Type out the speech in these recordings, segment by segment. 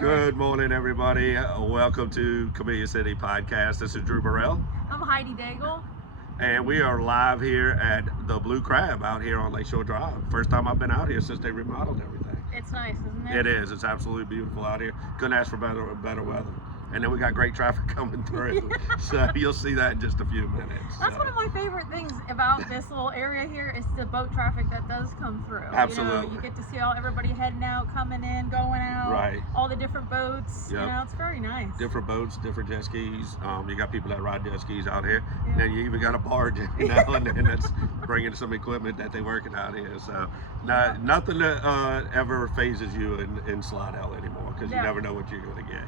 Good morning, everybody. Welcome to Camellia City Podcast. This is Drew Burrell. I'm Heidi Daigle. And we are live here at the Blue Crab out here on Lakeshore Drive. First time I've been out here since they remodeled everything. It's nice, isn't it? It is. It's absolutely beautiful out here. Couldn't ask for better weather. And then we got great traffic coming through. So you'll see that in just a few minutes. That's one of my favorite things about this little area here is the boat traffic that does come through. Absolutely. You get to see everybody heading out, coming in, going out. Right. All the different boats. Yep. It's very nice. Different boats, different jet skis. You got people that ride jet skis out here. Yeah. And you even got a barge every now and then that's bringing some equipment that they're working out here. So nothing that ever phases you in Slidell anymore, because you never know what you're going to get.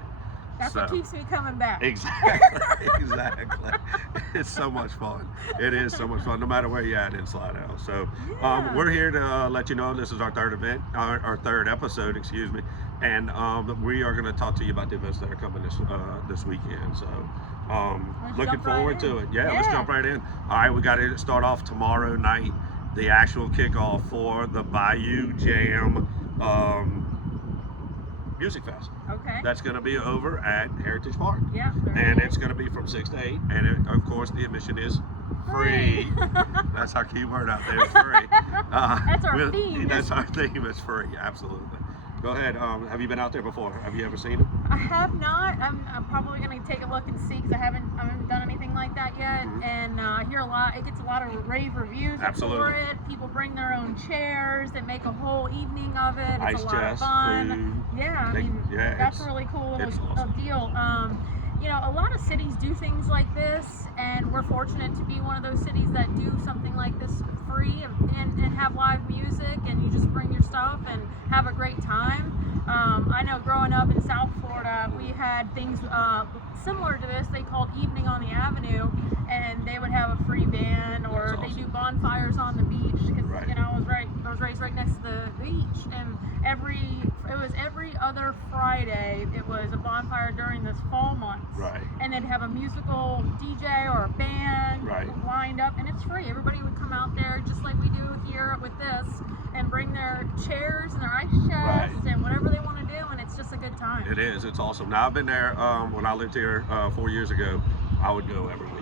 That's what keeps me coming back. Exactly, exactly. It's so much fun. It is so much fun, no matter where you're at in Slidell. So we're here to let you know this is our third event, our third episode, excuse me. And we are going to talk to you about the events that are coming this weekend. So looking forward to it. Yeah, let's jump right in. All right, we got to start off tomorrow night, the actual kickoff for the Bayou Jam Music Fest. Okay. That's going to be over at Heritage Park. Yeah. And it's going to be from 6 to 8. And of course, the admission is free. That's our key word out there, is free. That's our theme. That's our theme, is free. Absolutely. Go ahead. Have you been out there before? Have you ever seen it? I have not. I'm probably going to take a look and see, because I haven't done anything like that yet. Mm-hmm. And I hear it gets a lot of rave reviews for it. People bring their own chairs. They make a whole evening of it. It's Ice a lot of chest, fun. food. Yeah, that's a really cool little awesome. deal. A lot of cities do things like this, and we're fortunate to be one of those cities that do something like this free and have live music, and you just bring your stuff and have a great time. I know growing up in South Florida, we had things similar to this. They called Evening on the Avenue, and they would have a free band, or they do bonfires on the beach, because I was raised right next to the beach, and it was every other Friday it was a bonfire during this fall months. Right. And they'd have a musical DJ or a band lined up, and it's free. Everybody would come out there just like we do here with this, and bring their chairs and their ice chests and whatever they want to do, and it's just a good time. It is. It's awesome. Now, I've been there when I lived here 4 years ago. I would go every week.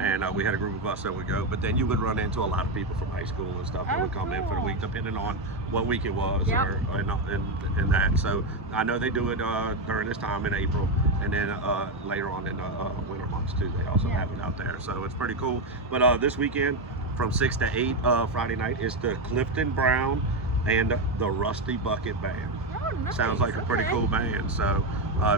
And we had a group of us that would go, but then you would run into a lot of people from high school and stuff that would come in for the week, depending on what week it was or that. So I know they do it during this time in April, and then later on in the winter months too. They also have it out there, so it's pretty cool. But this weekend from 6 to 8 Friday night is the Clifton Brown and the Rusty Bucket Band. Oh, nice. Sounds like a pretty cool band. So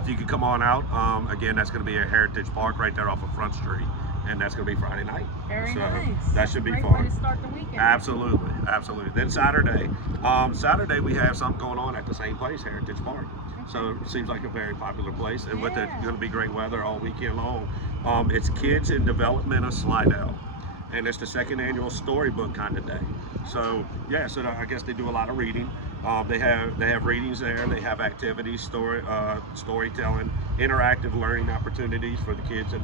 if you could come on out, again, that's going to be at Heritage Park right there off of Front Street. And that's going to be Friday night. Very so nice. That should be Great fun. way to start the weekend. Absolutely, absolutely. Then Saturday we have something going on at the same place, Heritage Park. So it seems like a very popular place, and with it going to be great weather all weekend long. It's Kids in Development of Slidell, and it's the second annual storybook kind of day. So so I guess they do a lot of reading. They have readings there. They have activities, storytelling, interactive learning opportunities for the kids and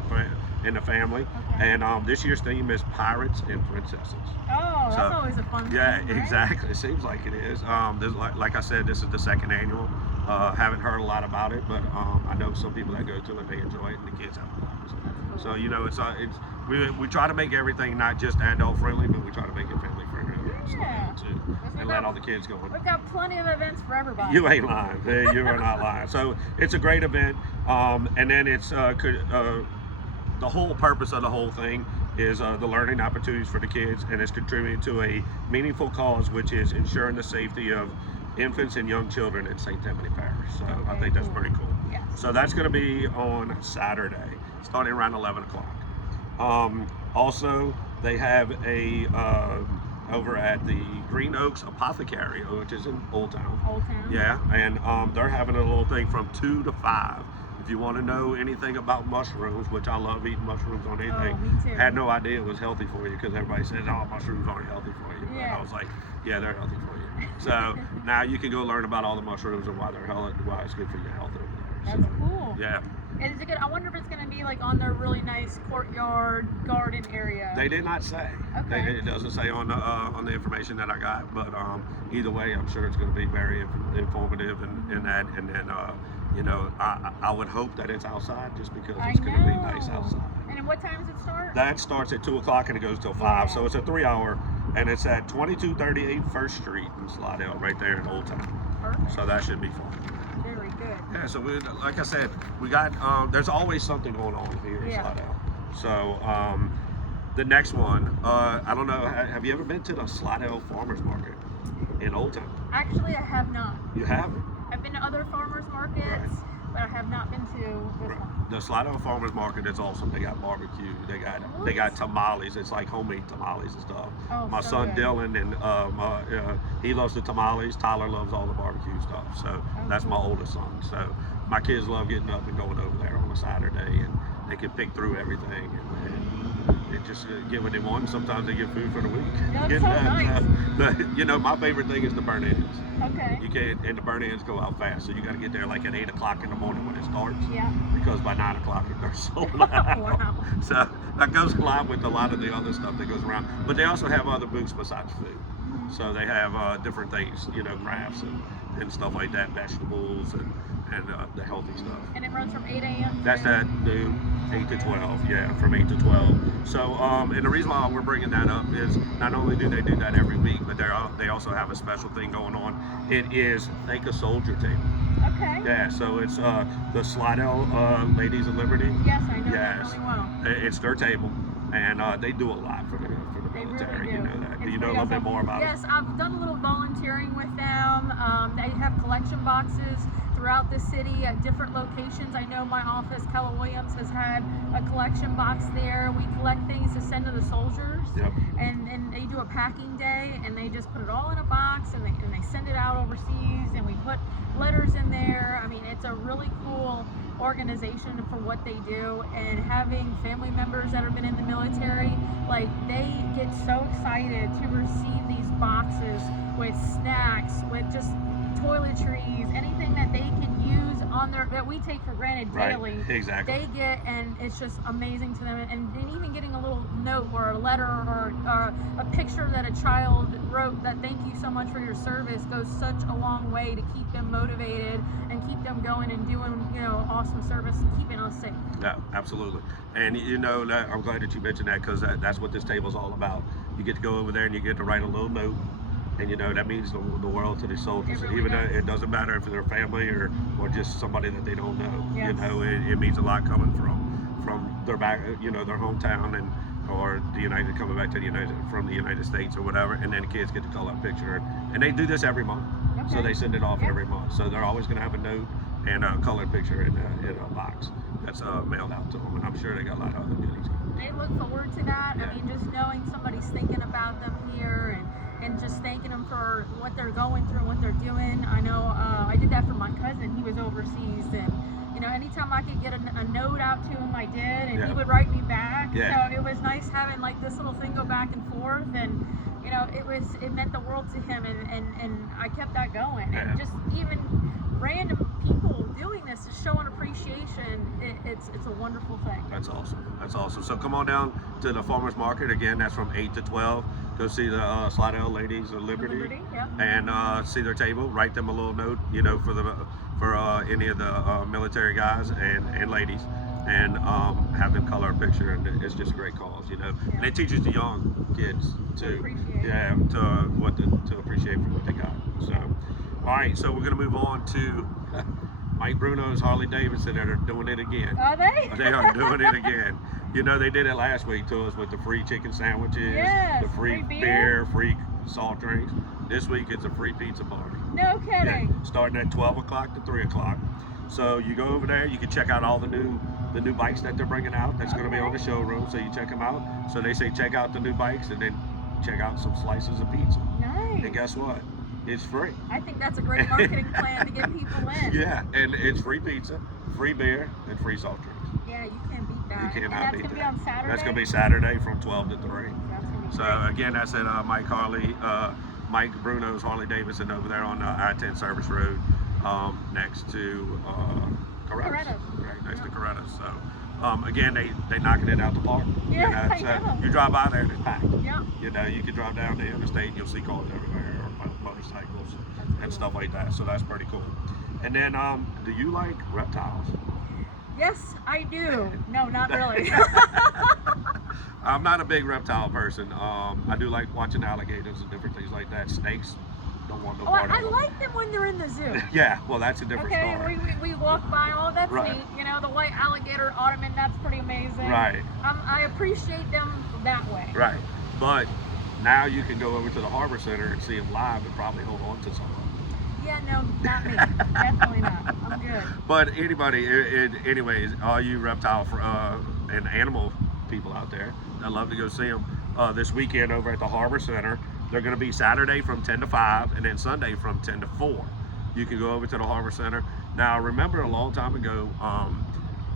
the family. And this year's theme is Pirates and Princesses. Oh, that's always a fun thing. Yeah, right? exactly. It seems like it is. Like I said, this is the second annual. Haven't heard a lot about it, but I know some people that go to it, they enjoy it, and the kids have a lot. So we try to make everything not just adult friendly, but we try to make it family friendly too, and let all the kids go. We've got plenty of events for everybody. You ain't lying. You are not lying. So it's a great event, and then it's the whole purpose of the whole thing is the learning opportunities for the kids, and it's contributing to a meaningful cause, which is ensuring the safety of infants and young children in St. Timothy Parish. So I think that's pretty cool. Yes. So that's going to be on Saturday, starting around 11 o'clock. Also, they have a over at the Green Oaks Apothecary, which is in Old Town. Old Town. Yeah, and they're having a little thing from 2 to 5. If you want to know anything about mushrooms, which I love eating mushrooms on anything, me too. had no idea it was healthy for you, because everybody says, oh, mushrooms aren't healthy for you. But Yeah. I was like, yeah, they're healthy for you. So now you can go learn about all the mushrooms and why it's good for your health over there. That's cool. Yeah. And is it good? I wonder if it's going to be like on their really nice courtyard garden area. They did not say. Okay. It doesn't say on the information that I got, but either way, I'm sure it's going to be very informative and that. And then You know, I would hope that it's outside just because I it's going to be know. nice outside. And what time does it start? That starts at 2 o'clock and it goes till 5. Yeah. So it's a 3-hour, and it's at 2238 First Street in Slidell, right there in Old Town. Perfect. So that should be fun. Very good. Yeah, so we, like I said, we got, there's always something going on here in Yeah. Slidell. So the next one, I don't know, have you ever been to the Slidell Farmers Market in Old Town? Actually, I have not. You haven't? I've been to other farmers markets, but I have not been to this one. The Slidell Farmers Market is awesome. They got barbecue. They got tamales. It's like homemade tamales and stuff. Oh, My so son good. Dylan and he loves the tamales. Tyler loves all the barbecue stuff. So that's my cool. oldest son. So my kids love getting up and going over there on a Saturday, and they can pick through everything and just get what they want. And sometimes they get food for the week. That's You so know, nice. But you know, my favorite thing is the burn ends. Okay. You can't, and the burn ends go out fast. So you got to get there like at 8 o'clock in the morning when it starts. Yeah. Because by 9 o'clock they're sold out. Wow. So that goes a lot with a lot of the other stuff that goes around. But they also have other booths besides food. So they have different things, you know, crafts and stuff like that, vegetables and the healthy stuff. And it runs from 8 a.m. That's at noon, 8 to 12. Yeah, from 8 to 12. So, and the reason why we're bringing that up is not only do they do that every week, but they also have a special thing going on. It is Thank a Soldier Table. Okay. Yeah, so it's the Slidell Ladies of Liberty. Yes, I know Yes. that really well. It's their table, and they do a lot for the They military. really do. You know that. Do It's you know a pretty little bit awesome. more about Yes, I've done a little volunteering with them. They have collection boxes throughout the city at different locations. I know my office, Keller Williams, has had a collection box there. We collect things to send to the soldiers. Yep. And they do a packing day, and they just put it all in a box, and they send it out overseas, and we put letters in there. I mean, it's a really cool organization for what they do, and having family members that have been in the military, like, they get so excited to receive these boxes with snacks, with just toiletries, anything that they can use on their, that we take for granted daily. Right. Exactly. They get, and it's just amazing to them. And even getting a little note or a letter or a picture that a child wrote that thank you so much for your service goes such a long way to keep them motivated and keep them going and doing, you know, awesome service and keeping us safe. Yeah, absolutely. And you know, I'm glad that you mentioned that, because that's what this table's all about. You get to go over there and you get to write a little note. And you know, that means the world to these soldiers. It really Even though does. it doesn't matter if they're family or just somebody that they don't know. Yes. You know, it means a lot coming from their back, you know, their hometown, and or coming back to from the United States or whatever. And then the kids get to color a picture, and they do this every month. So Okay. they send it off Yeah. every month. So they're always going to have a note and a colored picture in a box that's mailed out to them. And I'm sure they got a lot of other goodies. They look forward to that. Yeah. I mean, just knowing somebody's thinking about them here and just thanking them for what they're going through and what they're doing. I know I did that for my cousin. He was overseas, and you know, anytime I could get a note out to him, I did, and Yeah. he would write me back. Yeah. So it was nice having like this little thing go back and forth, and you know, it meant the world to him, and I kept that going. Yeah. And just even random people doing this is showing appreciation. It's a wonderful thing. That's awesome. That's awesome. So come on down to the farmers market again. That's from 8 to 12. Go see the Slidell Ladies of Liberty, Yeah. and see their table. Write them a little note, you know, for any of the military guys and ladies, and have them color a picture. And it's just a great cause, you know. Yeah. And it teaches the young kids To appreciate. yeah, to appreciate for what they got. So, all right. So we're gonna move on to Mike Bruno's Harley Davidson, that are doing it again. Are they? They are doing it again. You know, they did it last week to us with the free chicken sandwiches, Yes, the free free beer. beer, free soft drinks. This week it's a free pizza party. No kidding. Yeah, starting at 12 o'clock to 3 o'clock. So you go over there, you can check out all the new bikes that they're bringing out. That's going to be on the showroom, so you check them out. So they say check out the new bikes and then check out some slices of pizza. And Nice. guess what? It's free. I think that's a great marketing plan to get people in. Yeah, and it's free pizza, free beer, and free soft drinks. Yeah, you can't beat that. You And cannot that's beat gonna be that. on Saturday. That's going to be Saturday from 12 to 3. That's gonna be So great. again, that's at Mike Bruno's Harley Davidson over there on I-10 Service Road, next to Coretta's. Right, next to Coretta's. So again, they knocking it out the park. Yeah, You know, I so know. you drive by there and it's packed. Yeah. You know, you can drive down the interstate and you'll see cars everywhere, or motorcycles and stuff like that. So that's pretty cool. And then, do you like reptiles? Yes, I do. No, not really. I'm not a big reptile person. I do like watching alligators and different things like that. Snakes, don't want no Oh, part I of them. like them when they're in the zoo. Yeah, well, that's a different Okay, story. we walk by, oh, that's Right. neat. You know, the white alligator ottoman, that's pretty amazing. Right. I appreciate them that way. Right. But now you can go over to the Harbor Center and see them live and probably hold on to some of them. Yeah, no, not me. Definitely not. I'm good. But anybody, anyways, all you reptile and animal people out there, I'd love to go see them this weekend over at the Harbor Center. They're going to be Saturday from 10 to 5 and then Sunday from 10 to 4. You can go over to the Harbor Center. Now, I remember a long time ago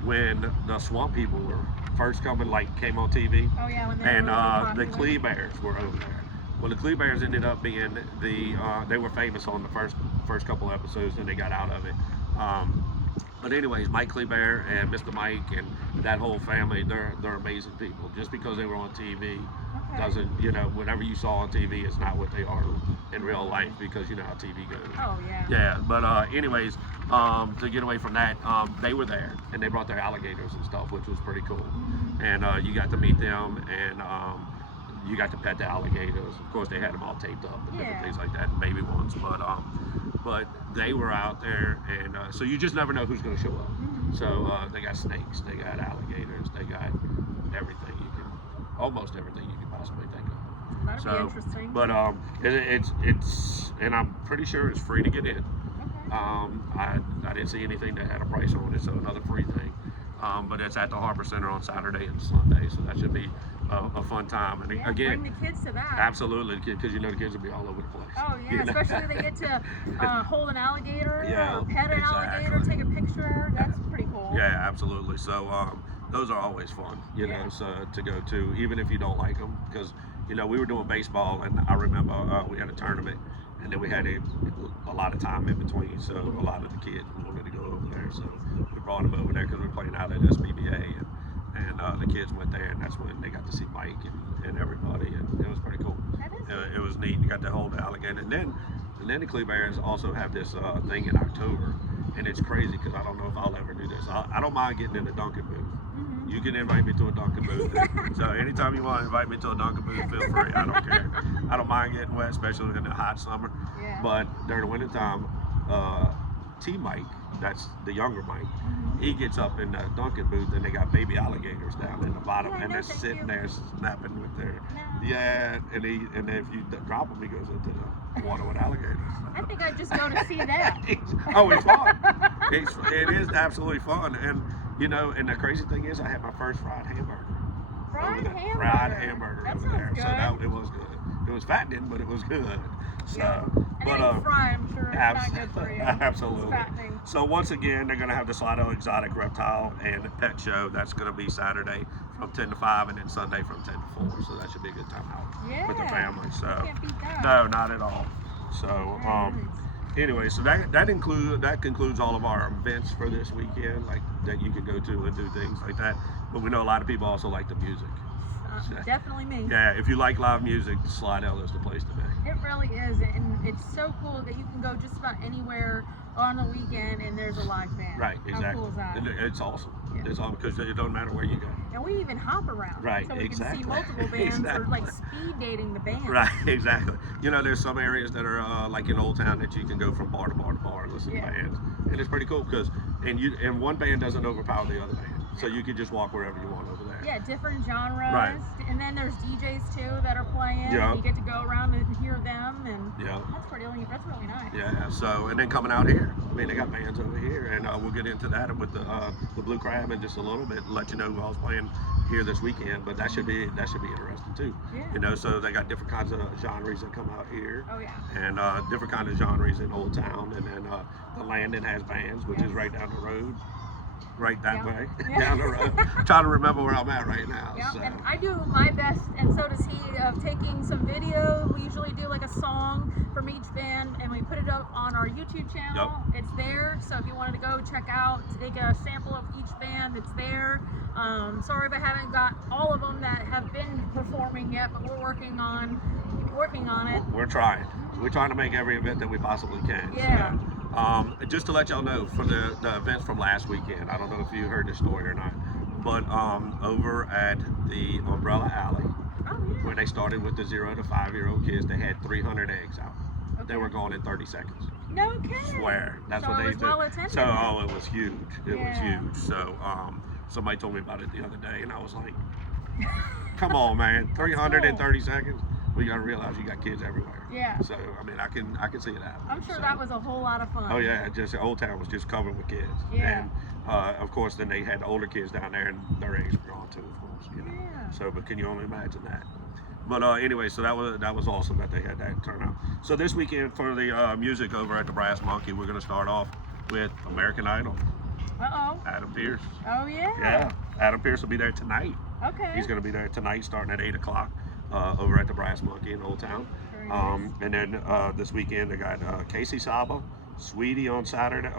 when the swamp people were first coming, came on TV. Oh, yeah, when they And were the really Clee Bears were over there. Well, the Clee Bears ended up being they were famous on the first couple episodes, and they got out of it. But anyways, Mike Kleebear and Mr. Mike and that whole family, they're amazing people. Just because they were on TV doesn't, whatever you saw on TV is not what they are in real life, because you know how TV goes. Oh, yeah. Yeah, but anyways, to get away from that, they were there and they brought their alligators and stuff, which was pretty cool. And you got to meet them, and you got to pet the alligators. Of course, they had them all taped up and different things like that, baby ones. But they were out there, and so you just never know who's going to show up. So they got snakes, they got alligators, they got everything almost everything you can possibly think of. That'd be interesting. But it's and I'm pretty sure it's free to get in. Okay. I didn't see anything that had a price on it, so another free thing. But it's at the Harbor Center on Saturday and Sunday, so that should be a fun time. And Yeah, again, bring the kids to that. absolutely, because the kids will be all over the place. Oh, yeah, especially if they get to hold an alligator or pet an alligator, exactly. take a picture. That's pretty cool. Yeah, absolutely. So those are always fun, so to go to, even if you don't like them, because we were doing baseball, and I remember we had a tournament, and then we had a lot of time in between, so a lot of the kids wanted to go over there, so we brought them over there because we were playing out at SBBA, and the kids went there, and that's when they got to see Mike and everybody, and it was pretty cool. It was neat. You got to hold the alligator, and then the Clee Bears also have this thing in October, and it's crazy because I don't know if I'll ever do this. I don't mind getting in the Dunkin' booth. You can invite me to a Dunkin' booth. So anytime you want to invite me to a Dunkin' booth, feel free. I don't care. I don't mind getting wet, especially in the hot summer. Yeah. But during the wintertime, Mike, that's the younger Mike, he gets up in the Dunkin' booth, and they got baby alligators down in the bottom, and they're sitting there snapping with their and if you drop him, he goes into the water with alligators. I think I'd just go to see that. Oh, it's fun. It is absolutely fun, and and the crazy thing is, I had my first fried hamburger. Fried hamburger. Fried hamburger That over sounds there. good. So it was good. It was fattening, but it was good. So, And fried, I'm sure it's not good for you. Absolutely. It's fattening. So once again, they're going to have the Slidell Exotic Reptile and Pet Show. That's going to be Saturday from 10 to 5, and then Sunday from 10 to 4. So that should be a good time out with the family. So You can't beat that. no, not at all. So anyway, so that concludes all of our events for this weekend, like that you can go to and do things like that. But we know a lot of people also like the music. Definitely me. Yeah, if you like live music, Slidell is the place to be. It really is, and it's so cool that you can go just about anywhere on the weekend and there's a live band. Right, exactly. How cool is that? And it's awesome. Yeah. It's awesome because it don't matter where you go. And we even hop around. Right, So we exactly. can see multiple bands Exactly. or like speed dating the band. Right, exactly. There's some areas that are like in Old Town that you can go from bar to bar to bar and listen to bands, and it's pretty cool because and one band doesn't overpower the other band, so you can just walk wherever you want over there. Yeah, different genres. Right. And then there's DJs too that are playing. Yeah. And you get to go around and hear them, and Yeah. that's really nice. Yeah, so, and then coming out here, they got bands over here, and we'll get into that with the Blue Crab in just a little bit, and let you know who I was playing here this weekend, but that should be interesting too. Yeah. So they got different kinds of genres that come out here. Oh, yeah. And different kinds of genres in Old Town, and then the Landon has bands, which is right down the road. Right that way, down the road. I'm trying to remember where I'm at right now. Yeah, So. and I do my best, and so does he, of taking some video. We usually do like a song from each band, and we put it up on our YouTube channel. It's there, so if you wanted to go check out, take a sample of each band, it's there. Sorry if I haven't got all of them that have been performing yet, but we're working on it. We're trying. We're trying to make every event that we possibly can. Yeah. Just to let y'all know, for the events from last weekend, I don't know if you heard this story or not, but over at the Umbrella Alley, Oh yeah. when they started with the 0 to 5-year-old kids, they had 300 eggs out. Okay. They were gone in 30 seconds. No kidding. Swear. That's So what it they was did. well attended. So, oh, it was huge. It was Yeah. huge. So, somebody told me about it the other day, and I was like, come on, man, 300 in cool. 30 seconds. Well, you gotta realize you got kids everywhere. Yeah. So, I mean, I can see it happen. I'm sure So- that was a whole lot of fun. Oh yeah, just Old Town was just covered with kids. Yeah. And of course, then they had the older kids down there, and their eggs were gone too, of course. You know. Yeah. So, but can you only imagine that? But anyway, so that was awesome that they had that turnout. So this weekend for the music over at the Brass Monkey, we're gonna start off with American Idol. Uh-oh. Adam Pierce. Oh yeah. Yeah, Adam Pierce will be there tonight. Okay. He's gonna be there tonight, starting at 8 o'clock over at the Brass Monkey in Old Town. Very nice. And then this weekend they got Casey Saba, Sweetie on Saturday,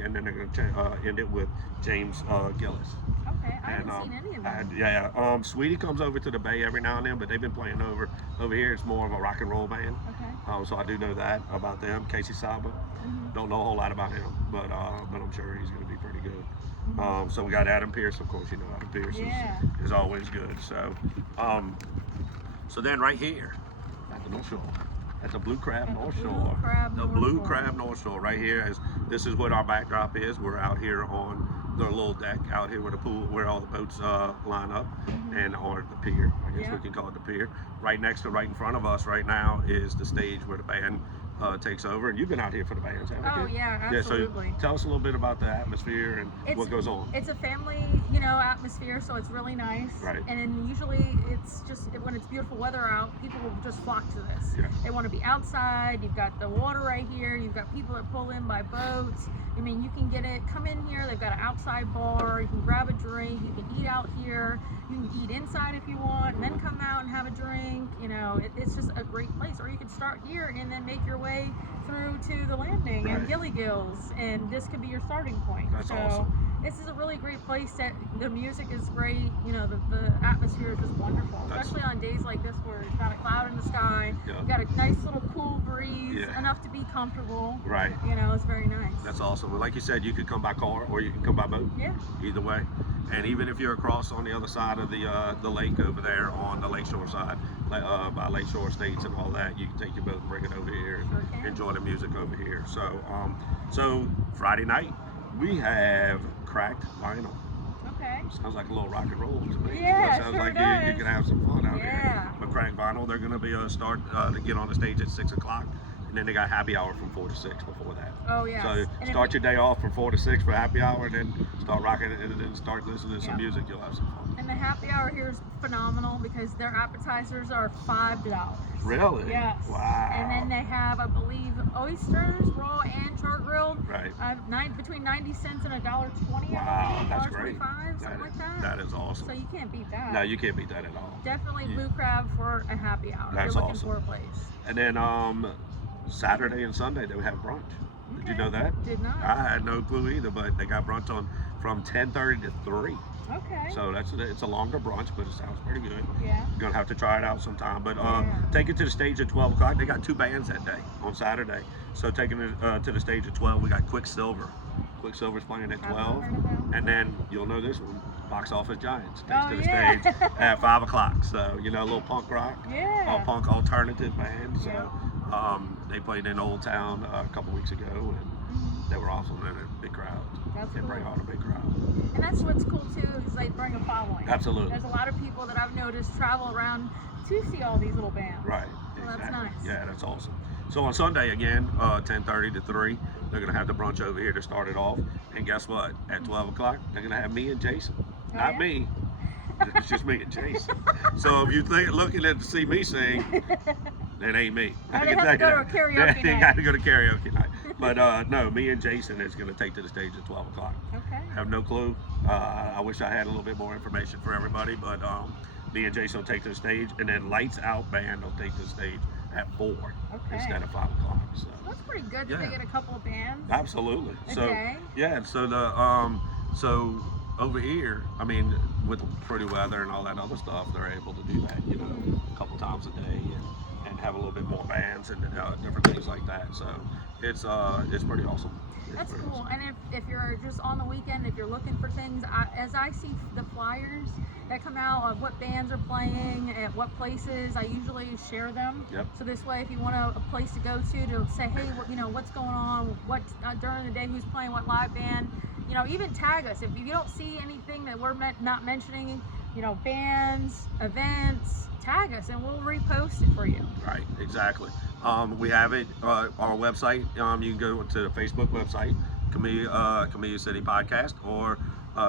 and then they're gonna end it with James Gillis. Okay. I haven't seen any of them. Sweetie comes over to the Bay every now and then, but they've been playing over here. It's more of a rock and roll band. Okay. So I do know that about them. Casey Saba, don't know a whole lot about him, but I'm sure he's going to be pretty good. So we got Adam Pierce, of course. You know Adam Pierce Yeah. is always good. So, so then right here at the North Shore, at the Blue Crab North Shore, the Blue Crab North Shore, right here is this is what our backdrop is. We're out here on the little deck out here where the pool, where all the boats line up, and or the pier. I guess we can call it the pier. Right next to, right in front of us, right now is the stage where the band takes over. And you've been out here for the bands, haven't you? Oh yeah, absolutely. Yeah. So tell us a little bit about the atmosphere and what goes on. It's a family, atmosphere, so it's really nice. Right. And then usually it's just when it's beautiful weather out, people will just flock to this. Yeah. They want to be outside. You've got the water right here. You've got people that pull in by boats. I mean, you can come in here. They've got an outside bar. You can grab a drink. You can eat out here. You can eat inside if you want, and then come out and have a drink. It's just a great place. Or you can start here and then make your way through to the landing and Gilly Gills, and this could be your starting point. That's awesome. This is a really great place. The music is great. The atmosphere is just wonderful, especially on days like this where you've got a cloud in the sky. Yeah. You've got a nice little cool breeze, Yeah. enough to be comfortable. Right. It's very nice. That's awesome. Well, like you said, you could come by car or you can come by boat. Yeah. Either way. And even if you're across on the other side of the lake over there on the lakeshore side, by Lakeshore Estates and all that, you can take your boat and bring it over here and enjoy the music over here. So Friday night we have cracked vinyl. Okay. Sounds like a little rock and roll to me. Yeah, Sounds sure like does. you can have some fun out here. Yeah. But cracked vinyl, they're going to be start to get on the stage at 6 o'clock, and then they got happy hour from 4 to 6 before that. Oh yeah. So start your day off from 4 to 6 for happy hour, and then start rocking it, and then start listening to some music. You'll have some fun. And the happy hour here is phenomenal because their appetizers are $5. Really? Yes. Wow. And then they have, I believe, oysters, raw and char grilled. Right. Between 90 cents and $1.20. Wow, that's great. Something like that. That is awesome. So you can't beat that. No, you can't beat that at all. Definitely Blue Crab for a happy hour. That's if you're looking awesome. for a place. And then Saturday and Sunday they have brunch. Did you know that? Did not. I had no clue either, but they got brunch on from 10:30 to 3. Okay. So it's a longer brunch, but it sounds pretty good. Yeah. You're gonna have to try it out sometime. But take it to the stage at 12 o'clock. They got 2 bands that day on Saturday. So taking it to the stage at 12, we got Quicksilver. Quicksilver's playing at 12, and then you'll know this one, Box Office Giants takes to the stage at 5 o'clock. So a little punk rock, punk alternative band. So they played in Old Town a couple weeks ago, and they were awesome. They're a big crowd. They bring on a big crowd. And that's what's cool too, is they bring a following. Absolutely. There's a lot of people that I've noticed travel around to see all these little bands. Right. So Exactly. that's nice. Yeah, that's awesome. So on Sunday again, 10:30 to 3, they're gonna have the brunch over here to start it off. And guess what? At 12 o'clock, they're gonna have me and Jason. Not me. It's just me and Jason. So if you looking to see me sing, it ain't me. Oh, they have to go to a karaoke night. They got to go to karaoke night. But no, me and Jason is going to take to the stage at 12 o'clock. Okay. Have no clue. I wish I had a little bit more information for everybody, but me and Jason will take to the stage, and then Lights Out Band will take to the stage at 4 instead of 5 o'clock. So that's pretty good that they get a couple of bands. Absolutely. Okay. So over here, I mean, with pretty weather and all that other stuff, they're able to do that, a couple times a day, and have a little bit more bands and different things like that. So it's pretty awesome. That's cool. And if you're just on the weekend, if you're looking for things, as I see the flyers that come out of what bands are playing at what places, I usually share them. Yep. So this way, if you want a place to go to say, hey, what's going on, what during the day, who's playing what live band, even tag us. If you don't see anything that we're not mentioning, bands, events, tag us and we'll repost it for you. Right, exactly. We have it, our website, you can go to the Facebook website, Camellia City Podcast, or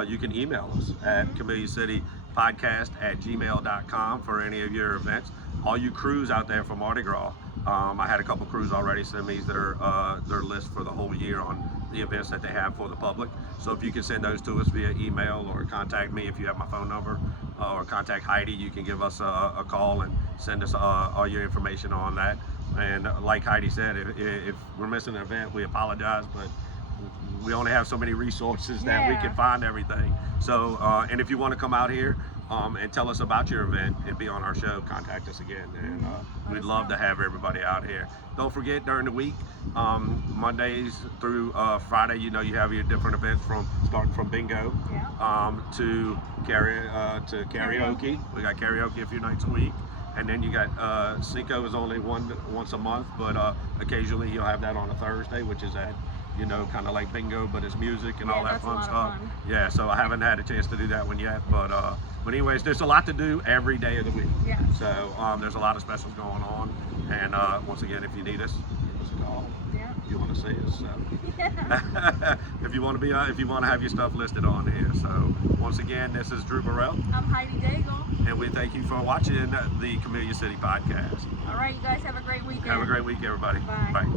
you can email us at CameliaCityPodcast@gmail.com for any of your events. All you crews out there for Mardi Gras, I had a couple crews already send me their list for the whole year on the events that they have for the public. So if you can send those to us via email or contact me if you have my phone number, or contact Heidi, you can give us a call and send us all your information on that. And like Heidi said, if we're missing an event, we apologize, but we only have so many resources that we can find everything. So, and if you want to come out here and tell us about your event and be on our show, contact us again. And we'd love to have everybody out here. Don't forget, during the week, Mondays through Friday, you have your different events starting from bingo to karaoke. We got karaoke a few nights a week. And then you got Cinco is only once a month, but occasionally you'll have that on a Thursday, which is at kind of like bingo, but it's music and all that fun stuff. Yeah, so I haven't had a chance to do that one yet, but anyways, there's a lot to do every day of the week. Yeah. So there's a lot of specials going on, and once again, if you need us, give us a call. Yeah. If you want to see us, so. Yeah. if you want to have your stuff listed on here. So once again, this is Drew Burrell. I'm Heidi Daigle. And we thank you for watching the Camellia City Podcast. All right, you guys have a great weekend. Have a great week, everybody. Bye. Bye.